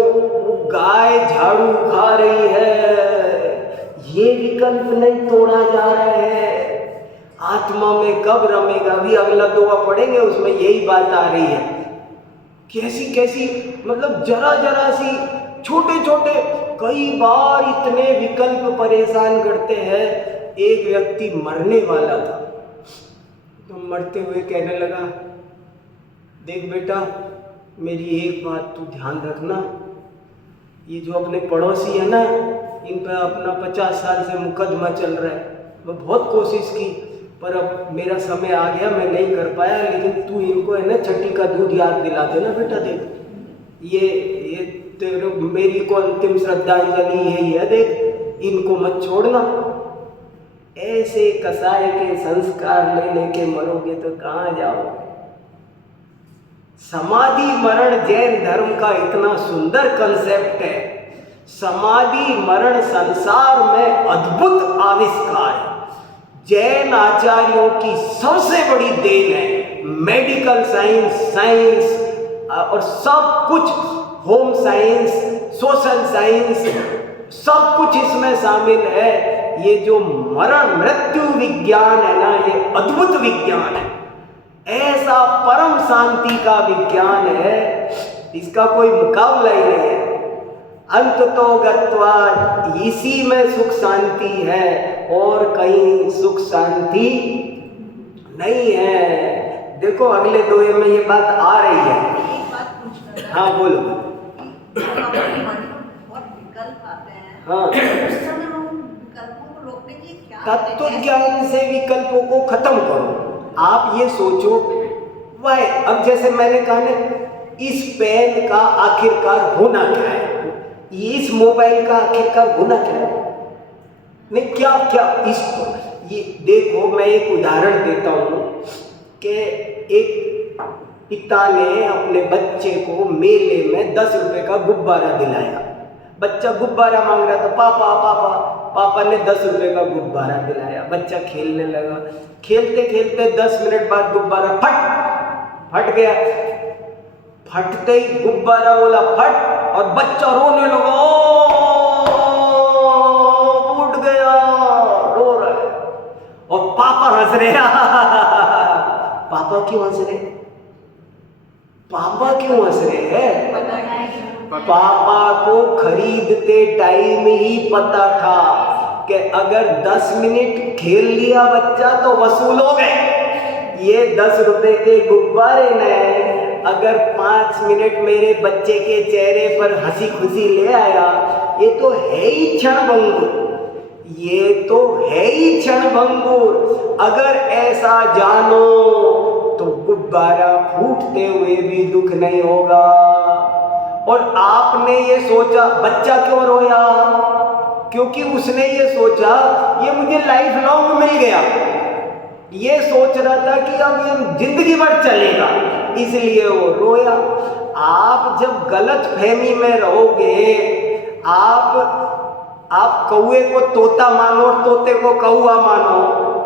गाय झाड़ू खा रही है, ये विकल्प नहीं तोड़ा जा रहा है। आत्मा में कब रमेगा? अभी अगला दुआ पढ़ेंगे उसमें यही बात आ रही है। कैसी मतलब जरा सी छोटे कई बार इतने विकल्प परेशान करते हैं। एक व्यक्ति मरने वाला था, तो मरते हुए कहने लगा, देख बेटा मेरी एक बात तू ध्यान रखना, ये जो अपने पड़ोसी है ना इन पर अपना 50 साल से मुकदमा चल रहा है। मैं बहुत कोशिश की पर अब मेरा समय आ गया, मैं नहीं कर पाया। लेकिन तू इनको है ना छठी का दूध याद दिला देना बेटा। देख ये तेरे मेरी को अंतिम श्रद्धांजलि यही है, देख इनको मत छोड़ना। ऐसे कसाई के संस्कार ले लेके मरोगे तो कहाँ जाओगे। समाधि मरण जैन धर्म का इतना सुंदर कंसेप्ट है। समाधि मरण संसार में अद्भुत आविष्कार है। जैन आचार्यों की सबसे बड़ी देन है। मेडिकल साइंस और सब कुछ, होम साइंस, सोशल साइंस, सब कुछ इसमें शामिल है। ये जो मरण मृत्यु विज्ञान है ना, ये अद्भुत विज्ञान है। ऐसा परम शांति का विज्ञान है, इसका कोई मुकाबला ही नहीं है। अंततो गत्वा इसी में सुख शांति है और कहीं सुख शांति नहीं है। देखो अगले दोहे में ये बात आ रही है। एक बात पूछना था। हाँ बोलो। हमारे मन में बहुत विकल्प आते हैं। हाँ। उस समय हम विकल्पों को रोकने के लिए क्या तत्व ज्ञान से विकल्पों को खत्म करो। आप ये सोचो वाह, अब जैसे मैंने कहा ना, इस पेन का आखिरकार होना क्या है, इस मोबाइल का आखिरकार होना क्या है, नहीं क्या क्या इसको, ये देखो मैं एक उदाहरण देता हूँ कि एक पिता ने अपने बच्चे को मेले में 10 रुपए का गुब्बारा दिलाया। बच्चा गुब्बारा मांग रहा था, पापा पापा। पापा ने 10 रुपए का गुब्बारा दिलाया। बच्चा खेलने लगा। खेलते खेलते 10 मिनट बाद गुब्बारा फट गया। फटते ही गुब्बारा बोला फट और बच्चा रोने लगा, फूट गया, रो रहा है। और पापा हंस रहे। पापा क्यों हंस रहे? पापा क्यों हंस रहे हैं? पापा को खरीदते टाइम ही पता था कि अगर 10 मिनट खेल लिया बच्चा तो वसूल हो गए। ये 10 रुपए के गुब्बारे ने अगर 5 मिनट मेरे बच्चे के चेहरे पर हंसी खुशी ले आया, ये तो है ही क्षणभंगुर। ये तो है ही क्षणभंगुर। अगर ऐसा जानो तो गुब्बारा फूटते हुए भी दुख नहीं होगा। और आपने ये सोचा, बच्चा क्यों रोया? क्योंकि उसने ये सोचा ये मुझे लाइफ लॉन्ग मिल गया। ये सोच रहा था कि अब ये जिंदगी भर चलेगा, इसलिए वो रोया। आप जब गलत फहमी में रहोगे, आप कौए को तोता मानो और तोते को कौआ मानो,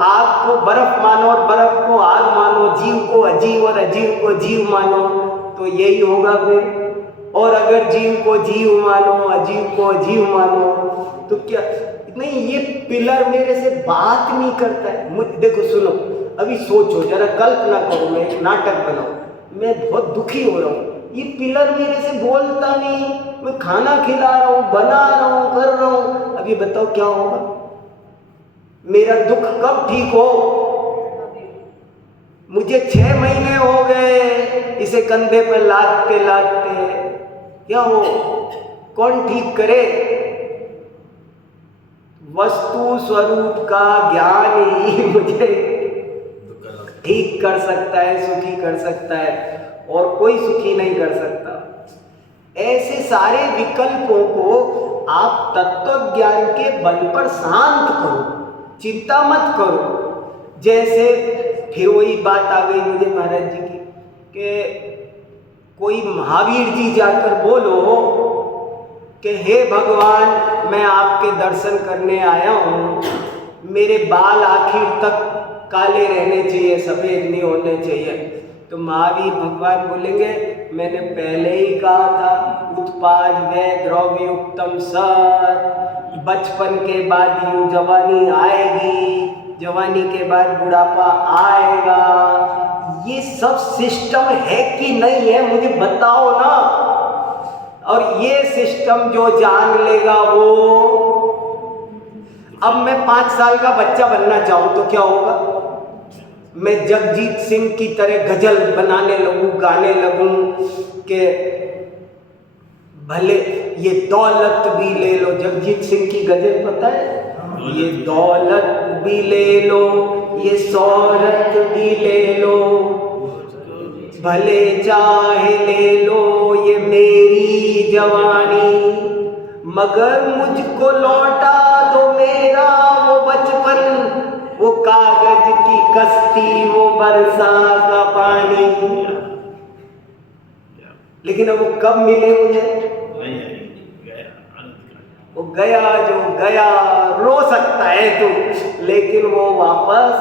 आग को बर्फ मानो और बर्फ को आग मानो, जीव को अजीव और अजीव को जीव मानो, तो यही होगा फिर। और अगर जीव को जीव मानो, अजीव को अजीव मानो, तो क्या नहीं, ये पिलर मेरे से बात नहीं करता है। देखो सुनो, अभी सोचो जरा, कल्पना करो मैं एक नाटक बनाऊं, मैं बहुत दुखी हो रहा हूँ, ये पिलर मेरे से बोलता नहीं, मैं खाना खिला रहा हूँ, बना रहा हूँ, कर रहा हूँ, अब ये बताओ क्या होगा? मेरा दुख कब ठीक हो? मुझे 6 महीने हो गए इसे कंधे पे लादते लादते, क्या हो? कौन ठीक करे? वस्तु स्वरूप का ज्ञान ही मुझे ठीक कर सकता है, सुखी कर सकता है, और कोई सुखी नहीं कर सकता। ऐसे सारे विकल्पों को आप तत्व ज्ञान के बल पर शांत करो, चिंता मत करो। जैसे फिर वही बात आ गई मुझे महाराज जी की कि कोई महावीर जी जाकर बोलो कि हे भगवान, मैं आपके दर्शन करने आया हूँ, मेरे बाल आखिर तक काले रहने चाहिए, सफ़ेद नहीं होने चाहिए। तो महावीर भगवान बोलेंगे मैंने पहले ही कहा था, उत्पाद वे द्रव्य उत्तम सर, बचपन के बाद यूँ जवानी आएगी, जवानी के बाद बुढ़ापा आएगा। ये सब सिस्टम है कि नहीं है मुझे बताओ ना। और ये सिस्टम जो जान लेगा वो, अब मैं 5 साल का बच्चा बनना चाहूँ तो क्या होगा? मैं जगजीत सिंह की तरह गजल बनाने लगूं, गाने लगूं कि भले ये दौलत भी ले लो, जगजीत सिंह की गजल पता है, ये दौलत भी ले लो, ये शोहरत भी ले लो, भले चाहे ले लो ये मेरी जवानी, मगर मुझको लौटा दो मेरा वो बचपन, वो कागज की कश्ती, वो बरसा का पानी। लेकिन अब वो कब मिले मुझे? वो गया जो गया, रो सकता है तू, लेकिन वो वापस,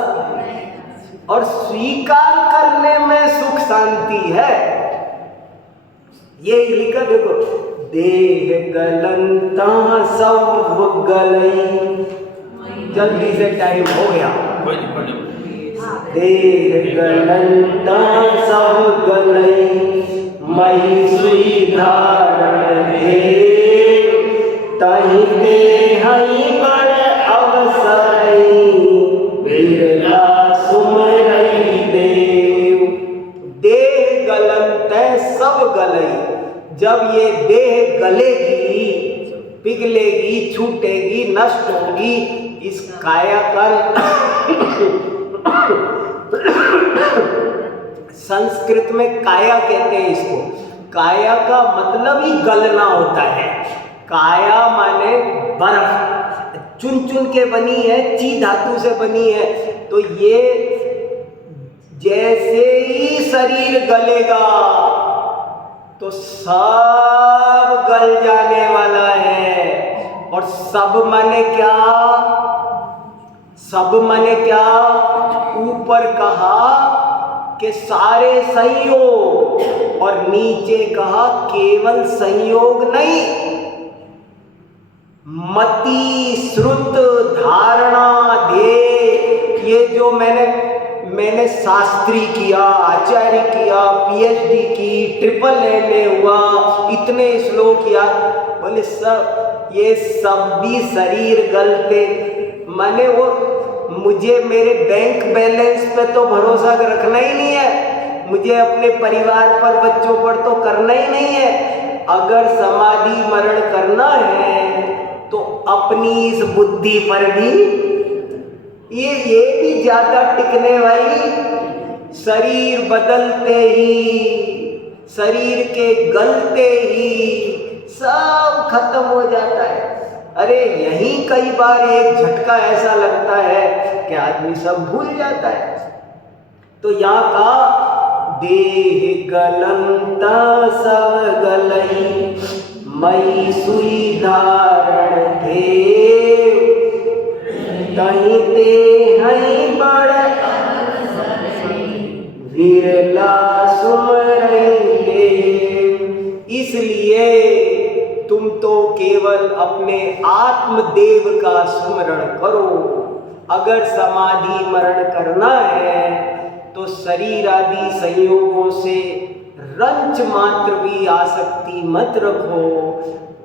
और स्वीकार करने में सुख शांति है। ये लिखा देखो, देह गलंता सब गलई, जल्दी से टाइम हो गया। देह गलंता सब गलई, मई सुई धारण दे, तहि ते हई बड़ अवसरई, बिरला सुमरई देव। देह गलंत सब गलई, जब ये देह गलेगी, पिघलेगी, छूटेगी, नष्ट होगी, इस काया का संस्कृत में काया कहते हैं इसको। काया का मतलब ही गलना होता है। काया माने बर्फ, चुन चुन के बनी है, ची धातु से बनी है। तो ये जैसे ही शरीर गलेगा तो सब गल जाने वाला है। और सब माने क्या? सब माने क्या? ऊपर कहा कि सारे संयोग, और नीचे कहा केवल संयोग नहीं, मति, श्रुत, धारणा, ध्येय। ये जो मैंने शास्त्री किया, आचार्य किया, पीएचडी की, ट्रिपल एमए हुआ, इतने श्लोक किया, बोले सब ये सब भी शरीर गलते। माने वो मुझे मेरे बैंक बैलेंस पे तो भरोसा रखना ही नहीं है, मुझे अपने परिवार पर, बच्चों पर तो करना ही नहीं है। अगर समाधि मरण करना है तो अपनी इस बुद्धि पर भी, ये भी ज्यादा टिकने वाली, शरीर बदलते ही, शरीर के गलते ही सब खत्म हो जाता है। अरे यहीं कई बार एक झटका ऐसा लगता है कि आदमी सब भूल जाता है। तो यहाँ का देह गलंता सब गलई, मई सुई धारण देव, तहि ते हई बड़ विरला सुमरई देव। इसलिए तुम तो केवल अपने आत्मदेव का स्मरण करो। अगर समाधि मरण करना है तो शरीर आदि संयोगों से रंच मात्र भी आसक्ति मत रखो,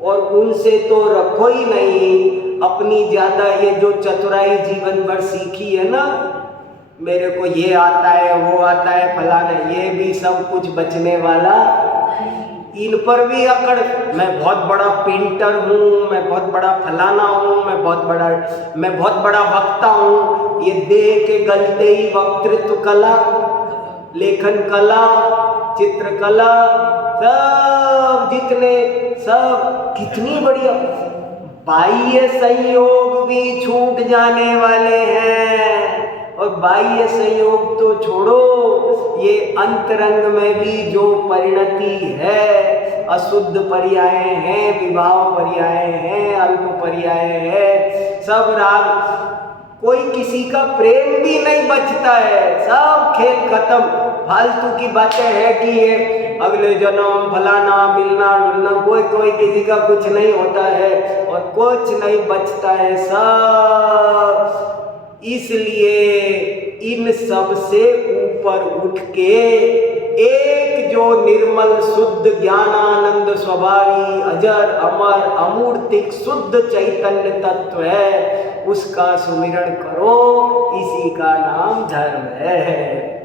और उनसे तो रखो ही नहीं। अपनी ज्यादा ये जो चतुराई जीवन भर सीखी है ना, मेरे को ये आता है, वो आता है, फलाना, ये भी सब कुछ बचने वाला। इन पर भी अकड़, मैं बहुत बड़ा पेंटर हूँ, मैं बहुत बड़ा फलाना हूँ, मैं बहुत बड़ा वक्ता हूँ। ये देह के गलते ही वक्तृत्व कला, लेखन कला, चित्रकला, सब जितने सब कितनी बढ़िया। बाह्य संयोग भी छूट जाने वाले हैं, और बाह्य संयोग तो छोड़ो, ये अंतरंग में भी जो परिणति है, अशुद्ध पर्याय हैं, विभाव पर्याय हैं, अल्प पर्याय है, सब राग, कोई किसी का प्रेम भी नहीं बचता है, सब खेल खत्म। फालतू की बातें हैं कि ये अगले जन्म फलाना मिलना जुलना, कोई किसी का कुछ नहीं होता है और कुछ नहीं बचता है सब। इसलिए इन सब से ऊपर उठ के एक जो निर्मल शुद्ध ज्ञानानंद स्वभावी अजर अमर अमूर्तिक शुद्ध चैतन्य तत्व है, उसका सुमिरण करो। इसी का नाम धर्म है।